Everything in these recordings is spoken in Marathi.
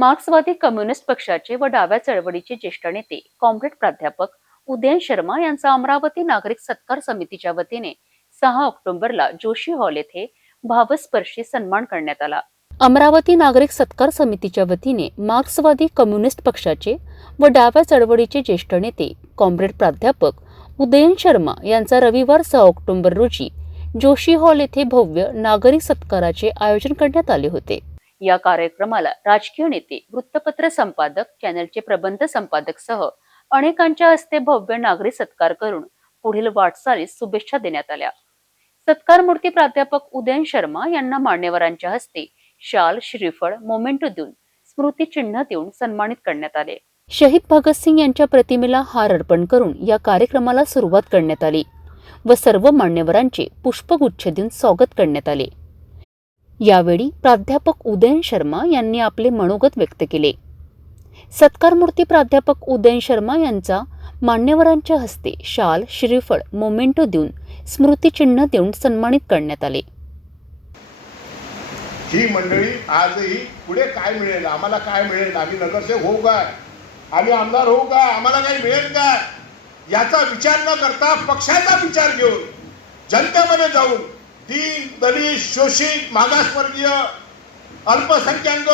मार्क्सवादी कम्युनिस्ट पक्षाचे व डाव्या चळवळीचे ज्येष्ठ नेते कॉम्रेड प्राध्यापक उदयन शर्मा यांचा अमरावती नागरिक सत्कार समितीच्या वतीने सहा ऑक्टोबरला जोशी हॉल येथे भावस्पर्शी सन्मान करण्यात आला. अमरावती नागरिक सत्कार समितीच्या वतीने मार्क्सवादी कम्युनिस्ट पक्षाचे व डाव्या चळवळीचे ज्येष्ठ नेते कॉम्रेड प्राध्यापक उदयन शर्मा यांचा रविवार सहा ऑक्टोबर रोजी जोशी हॉल येथे भव्य नागरिक सत्काराचे आयोजन करण्यात आले होते. या कार्यक्रमाला राजकीय नेते वृत्तपत्र संपादक चॅनलचे प्रबंध संपादक सह अनेकांच्या हस्ते भव्य नागरी सत्कार करून पुढील वाटचालीस शुभेच्छा देण्यात आल्या. सत्कार मूर्ती प्राध्यापक उदयन शर्मा यांना मान्यवरांच्या हस्ते शाल श्रीफळ मोमेंटो देऊन स्मृती चिन्ह देऊन सन्मानित करण्यात आले. शहीद भगतसिंग यांच्या प्रतिमेला हार अर्पण करून या कार्यक्रमाला सुरुवात करण्यात आली व सर्व मान्यवरांचे पुष्पगुच्छ देऊन स्वागत करण्यात आले. यावेळी प्राध्यापक उदयन शर्मा यांनी आपले मनोगत व्यक्त केले. सत्कारमूर्ती प्राध्यापक उदयन शर्मा यांचा मान्यवरांच्या हस्ते शाल श्रीफळ मोमेंटो देऊन स्मृतिचिन्ह देऊन सन्मानित करण्यात आले. ही मंडळी आजही पुढे काय मिळेल? आम्हाला काय मिळेल? आम्ही नगरसेवक होऊ काय? आम्ही आमदार होऊ काय? आम्हाला काही मिळेल काय? याचा विचार न करता पक्षाचा विचार घेऊन जनतेमध्ये जाऊन ती दलित शोषित मागासवर्गीय अल्पसंख्याक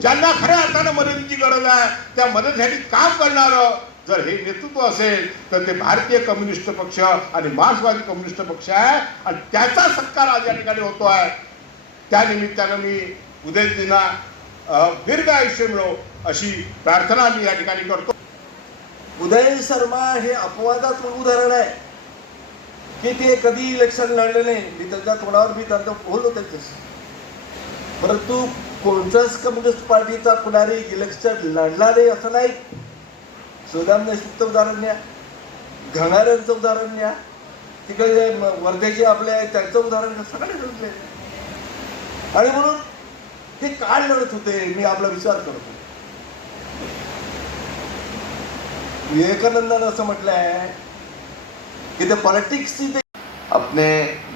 ज्यांना खऱ्या अर्थानं मदतीची गरज आहे त्या मदतीसाठी काम करणारं जर हे नेतृत्व असेल तर ते भारतीय कम्युनिस्ट पक्ष आणि मार्क्सवादी कम्युनिस्ट पक्ष आहे आणि त्याचा सत्कार आज या ठिकाणी होतो आहे त्या निमित्तानं मी उदयजींना दीर्घ आयुष्य मिळो अशी प्रार्थना मी या ठिकाणी करतो. उदय शर्मा हे अपवादात्मक उदाहरण आहे. की ते कधी इलेक्शन लढले नाही मी त्यांच्या तोंडावर मी त्यांचं बोललो त्यांच्याशी परंतु कोणत्याच कम्युनिस्ट पार्टीचा पुढारी इलेक्शन लढला नाही असं नाही. सुदाम देशमुखचं उदाहरण घ्या घणाऱ्यांचं उदाहरण घ्या तिकडे जे म- वर्धेचे आपले आहेत त्यांचं उदाहरण घ्या सगळे लढले. आणि म्हणून ते काय लढत होते मी आपला विचार करतो. विवेकानंदानं असं म्हटलं आहे ते पॉलिटिक्सची ते अपने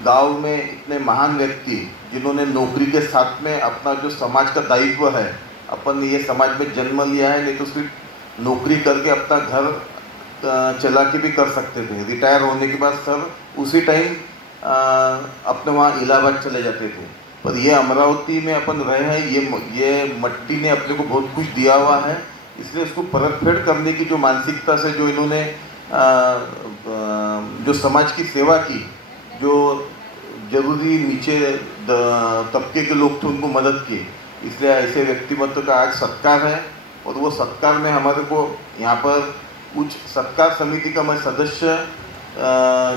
गाँव में इतने महान व्यक्ति जिन्होंने नौकरी के साथ में अपना जो समाज का दायित्व है, अपन ये समाज में जन्म लिया है, नहीं तो सिर्फ़ नौकरी करके अपना घर चला के भी कर सकते थे। रिटायर होने के बाद सर उसी टाइम अपने वहाँ इलाहाबाद चले जाते थे। पर ये अमरावती में अपन रहे हैं, ये ये मट्टी ने अपने को बहुत कुछ दिया हुआ है, इसलिए उसको परतफेड़ करने की जो मानसिकता से जो इन्होंने जो समाज की सेवा की जो जरूरी नीचे तबके के लोग थे उनको मदद की। इसलिए ऐसे व्यक्तिमत्व का आज सत्कार है और वो सत्कार में हमारे को यहाँ पर उच्च सत्कार समिति का मैं सदस्य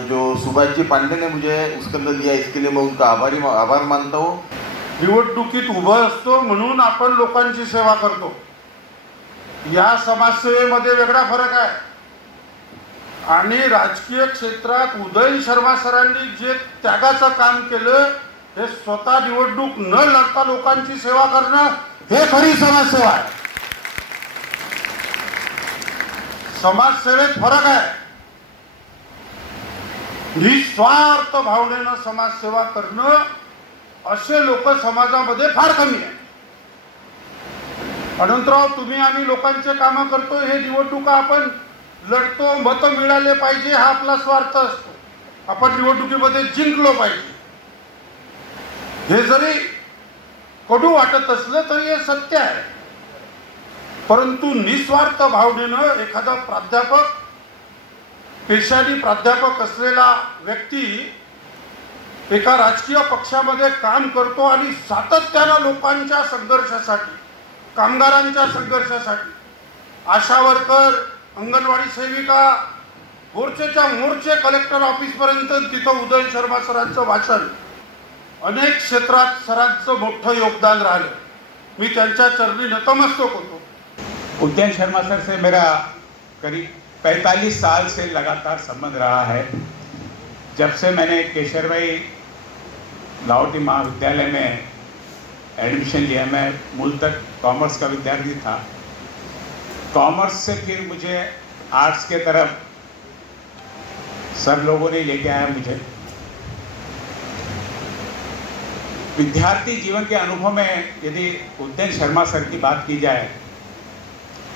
जो सुभाष जी पांडे ने मुझे उसके अंदर लिया इसके लिए मैं उनका आभारी आभार मानता हूँ। निवडणुकीत उभं असतो म्हणून आपण लोकांची सेवा करतो। या समाजसेवेमध्ये वेगळा फरक आहे. आणि राजकीय क्षेत्रात उदय शर्मा सरांनी जे त्यागाचं काम केलं हे स्वतः निवडणूक न लढता लोकांची सेवा करणं हे खरी समाजसेवा आहे. समाजसेवेत फरक आहे. निस्वार्थ भावनेनं समाजसेवा करणं असे लोक समाजामध्ये फार कमी आहे अनंतराव तुम्ही आम्ही लोकांचे कामं करतो हे निवडणुका आपण लढतो मतं मिळाले पाहिजे हा आपला स्वार्थ असतो. आपण निवडणुकीमध्ये जिंकलो पाहिजे. हे जरी कडू वाटत असलं तरी हे सत्य आहे. परंतु निस्वार्थ भावनेनं एखादा प्राध्यापक पेशाने प्राध्यापक असलेला व्यक्ती एका राजकीय पक्षामध्ये काम करतो आणि सातत्यानं लोकांच्या संघर्षासाठी कामगारांच्या संघर्षासाठी आशा वर्कर अंगणवाडी सेविका मोर्चेच्या मोर्चे कलेक्टर ऑफिसपर्यंत तिथं उदय शर्मा सरांचं भाषण. अनेक क्षेत्रात सरांचं मोठं योगदान राहिलं. मी त्यांच्या चरणी नतमस्तक होतो. उदय शर्मा सर से मेरा करीब 45 साल से लगातार संबंध रहा है। जब से मैंने केशर भाई लाहौटी महाविद्यालय में एडमिशन लिया मैं मूल तक कॉमर्स का विद्यार्थी था। कॉमर्स से फिर मुझे आर्ट्स के तरफ़ सब लोगों ने लेके आया मुझे। विद्यार्थी जीवन के अनुभव में यदि उदयन शर्मा सर की बात की जाए,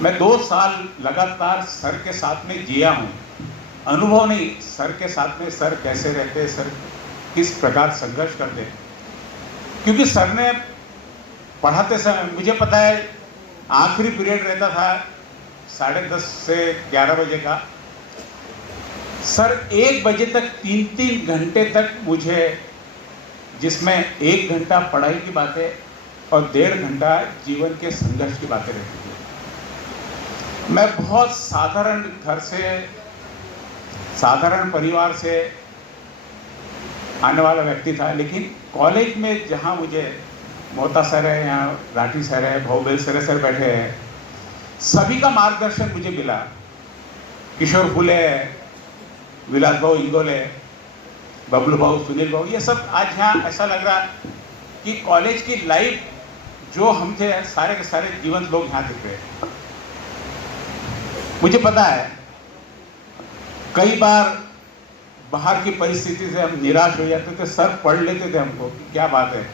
मैं दो साल लगातार सर के साथ में जिया हूँ। अनुभव नहीं, सर के साथ में सर कैसे रहते सर किस प्रकार संघर्ष करते क्योंकि सर ने पढ़ाते समय, मुझे पता है, आखिरी पीरियड रहता था साढ़े दस से ग्यारह बजे का। सर, एक बजे तक तीन तीन घंटे तक मुझे, जिसमें एक घंटा पढ़ाई की बातें और डेढ़ घंटा जीवन के संघर्ष की बातें रहती थी मैं बहुत साधारण घर से, साधारण परिवार से आने वाला व्यक्ति था, लेकिन कॉलेज में जहाँ मुझे मोहता सर है यहाँ राठी सर है, भोबेल सर सर बैठे हैं सभी का मार्गदर्शन मुझे मिला। किशोर फुले, विलास भाऊ इंगोले, बबलू भाऊ, सुनील भाऊ, ये सब आज यहाँ ऐसा लग रहा कि कॉलेज की लाइफ जो हमसे सारे के सारे जीवन लोग यहाँ दिख रहे मुझे पता है, कई बार बाहर की परिस्थिति से हम निराश हो जाते थे, सर पढ़ लेते थे हमको, क्या बात है।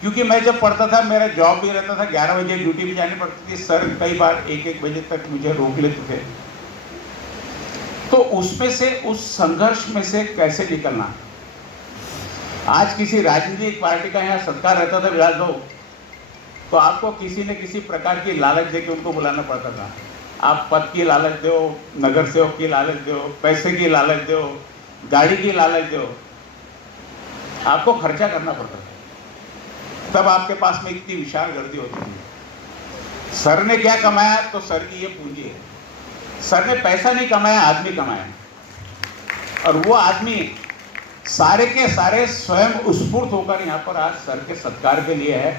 क्योंकि मैं जब पढ़ता था, मेरा जॉब भी रहता था, ग्यारह बजे ड्यूटी भी जानी पड़ती थी। सर कई बार एक एक बजे तक मुझे रोक लेते थे। तो उसमें से, उस संघर्ष में से कैसे निकलना? आज किसी राजनीतिक पार्टी का यहाँ सत्कार रहता था विराज भाऊ। तो आपको किसी न किसी प्रकार की लालच दे के उनको बुलाना पड़ता था। आप पद की लालच दो, नगर सेवक की लालच दो, पैसे की लालच दो, गाड़ी की लालच दो। आपको खर्चा करना पड़ता था। तब आपके पास में इतनी विशाल गर्दी होती है। सर ने क्या कमाया तो सर की ये पूंजी है। सर ने पैसा नहीं कमाया, आदमी कमाया। और वो आदमी सारे के सारे स्वयं स्फूर्त होकर यहाँ पर आज सर के सत्कार के लिए है।